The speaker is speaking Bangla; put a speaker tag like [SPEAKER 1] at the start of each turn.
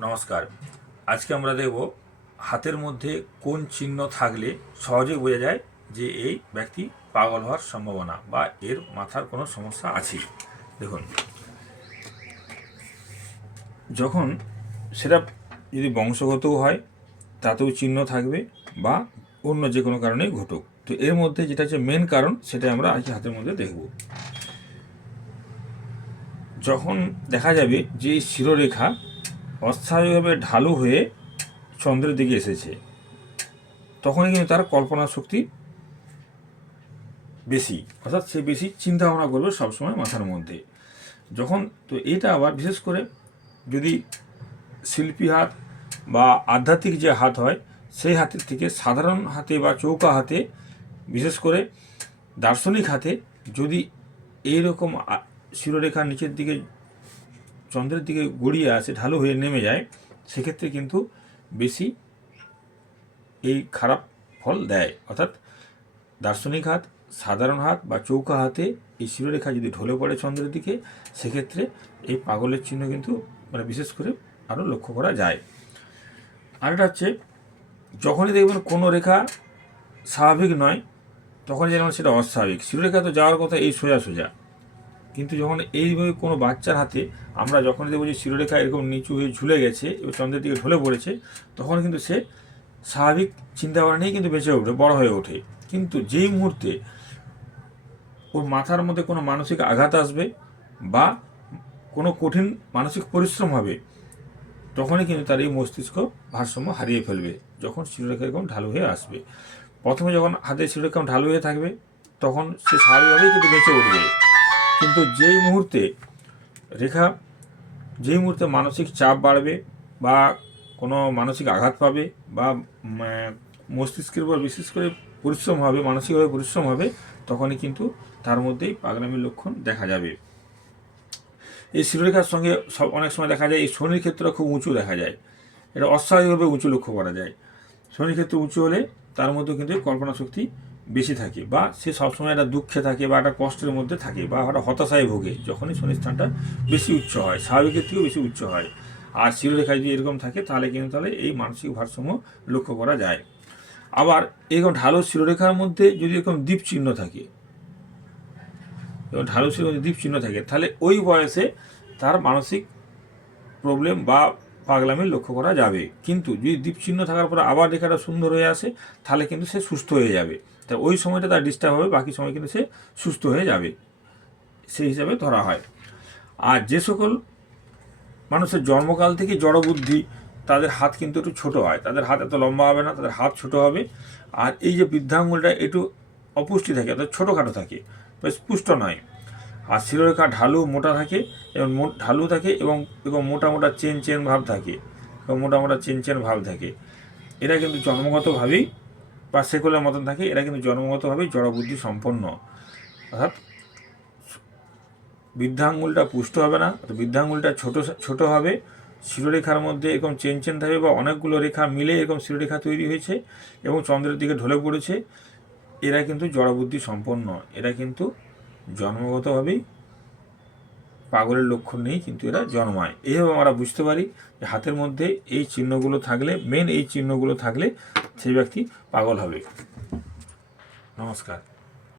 [SPEAKER 1] নমস্কার। আজকে আমরা দেখব হাতের মধ্যে কোন চিহ্ন থাকলে সহজে বোঝা যায় যে এই ব্যক্তি পাগল হওয়ার সম্ভাবনা বা এর মাথার কোনো সমস্যা আছে। দেখুন। যখন সেটা যদি বংশগতও হয়, তাতেও চিহ্ন থাকবে বা অন্য যে কোনো কারণেই ঘটুক। তো এর মধ্যে যেটা হচ্ছে মেন কারণ সেটা আমরা আজকে হাতের মধ্যে দেখব। যখন দেখা যাবে যে শিরোরেখা অস্থায়ীভাবে ঢালু হয়ে চন্দ্রের দিকে এসেছে। তখনই কিন্তু তার কল্পনা শক্তি বেশি। অর্থাৎ সে বেশি চিন্তা ভাবনা করবে সবসময় মাথার মধ্যে। যখন তো এটা আবার বিশেষ করে যদি শিল্পী হাত বা আধ্যাত্মিক যে হাত হয়, সেই হাতের থেকে সাধারণ হাতে বা চৌকা হাতে, বিশেষ করে দার্শনিক হাতে যদি এইরকম আ- শিরোরেখা নিচের দিকে চন্দ্রের দিকে গড়িয়ে আসে, ঢালু হয়ে নেমে যায়, সেক্ষেত্রে কিন্তু বেশি এই খারাপ ফল দেয়। অর্থাৎ দার্শনিক হাত, সাধারণ হাত বা চৌকা হাতে এই শিরোরেখা যদি ঢলে পড়ে চন্দ্রের দিকে, সেক্ষেত্রে এই পাগলের চিহ্ন কিন্তু মানে বিশেষ করে আরও লক্ষ্য করা যায়। আরেকটা হচ্ছে, যখনই দেখবেন কোনো রেখা স্বাভাবিক নয় তখন যেন সেটা অস্বাভাবিক। শিরোরেখা তো যাওয়ার কথা এই সোজা সোজা। কিন্তু যখন এইভাবে কোনো বাচ্চার হাতে আমরা যখন দেখব যে শিরোরেখা এরকম নিচু হয়ে ঝুলে গেছে এবং চন্দ্রের দিকে ঢলে পড়েছে, তখন কিন্তু সে স্বাভাবিক চিন্তাভাবনা নিয়ে কিন্তু বেঁচে ওঠে বড় হয়ে ওঠে। কিন্তু যেই মুহূর্তে ওর মাথার মধ্যে কোনো মানসিক আঘাত আসবে বা কোনো কঠিন মানসিক পরিশ্রম হবে, তখনই কিন্তু তার এই মস্তিষ্ক ভারসাম্য হারিয়ে ফেলবে, যখন শিরোরেখা এরকম ঢালু হয়ে আসবে। প্রথমে যখন হাতে শিরোরেখা ঢালু হয়ে থাকবে, তখন সে স্বাভাবিকভাবেই কিন্তু বেঁচে উঠবে। কিন্তু যেই মুহূর্তে রেখা, যেই মুহূর্তে মানসিক চাপ বাড়বে বা কোনো মানসিক আঘাত পাবে বা মস্তিষ্কের উপর বিশেষ করে পরিশ্রম হবে, মানসিকভাবে পরিশ্রম হবে, তখনই কিন্তু তার মধ্যেই পাগলামির লক্ষণ দেখা যাবে। এই শিরোরেখার সঙ্গে সব, অনেক সময় দেখা যায় এই শনির ক্ষেত্রে খুব উঁচু দেখা যায়। এটা অস্বাভাবিকভাবে উঁচু লক্ষ্য করা যায়। শনির ক্ষেত্রে উঁচু হলে তার মধ্যে কিন্তু কল্পনা শক্তি বেশি থাকে বা সে সবসময় একটা দুঃখে থাকে বা একটা কষ্টের মধ্যে থাকে বা একটা হতাশায় ভোগে যখনই শনির স্থানটা বেশি উচ্চ হয়, স্বাভাবিকের থেকেও বেশি উচ্চ হয়। আর শিরোরেখা যদি এরকম থাকে তাহলে কিন্তু তাহলে এই মানসিক ভারসাম্য লক্ষ্য করা যায়। আবার এরকম ঢালু শিরোরেখার মধ্যে যদি এরকম দ্বীপ চিহ্ন থাকে এবং ঢালু শিরোরেখা দ্বীপ চিহ্ন থাকে, তাহলে ওই বয়সে তার মানসিক প্রবলেম বা পাগলামি লক্ষ্য করা যাবে। কিন্তু যদি দ্বীপ চিহ্ন থাকার পর আবার রেখাটা সুন্দর হয়ে আসে, তাহলে কিন্তু সে সুস্থ হয়ে যাবে। তা ওই সময়টা তার ডিস্টার্ব হবে, বাকি সময় কিন্তু সে সুস্থ হয়ে যাবে। সেই হিসাবে ধরা হয়। আর যে সকল মানুষের জন্মকাল থেকে জড়বুদ্ধি তাদের হাত কিন্তু একটু ছোট হয়। তাদের হাত এত লম্বা হবে না, তাদের হাত ছোট হবে। আর এই যে বৃদ্ধাঙ্গুলটা একটু অপুষ্টি থাকে, অর্থাৎ ছোটোখাটো থাকে বেশ পুষ্ট নয়। আর শিরোরেখা ঢালু মোটা থাকে, এবং ঢালু থাকে, এবং এবং মোটা মোটা চেন চেন ভাব থাকে। এবং মোটা মোটা চেন চেন ভাব থাকে। এটা কিন্তু জন্মগতভাবেই বা সেকুলার মতন থাকে, এরা কিন্তু জন্মগতভাবেই জড়বুদ্ধি সম্পন্ন। অর্থাৎ বৃদ্ধাঙ্গুলটা পুষ্ট হবে না বৃদ্ধাঙ্গুলটা ছোট ছোট হবে, শিরোরেখার মধ্যে এরকম চেন চেন থাকবে বা অনেকগুলো রেখা মিলে এরকম শিরোরেখা তৈরি হয়েছে এবং চন্দ্রের দিকে ঢলে পড়েছে, এরা কিন্তু জড়বুদ্ধি সম্পন্ন। এরা কিন্তু জন্মগতভাবেই পাগলের লক্ষণ নেই, কিন্তু এরা জন্মায়। এইভাবে আমরা বুঝতে পারি যে হাতের মধ্যে এই চিহ্নগুলো থাকলে মেন এই চিহ্নগুলো থাকলে সেই ব্যক্তি পাগল হবে। নমস্কার।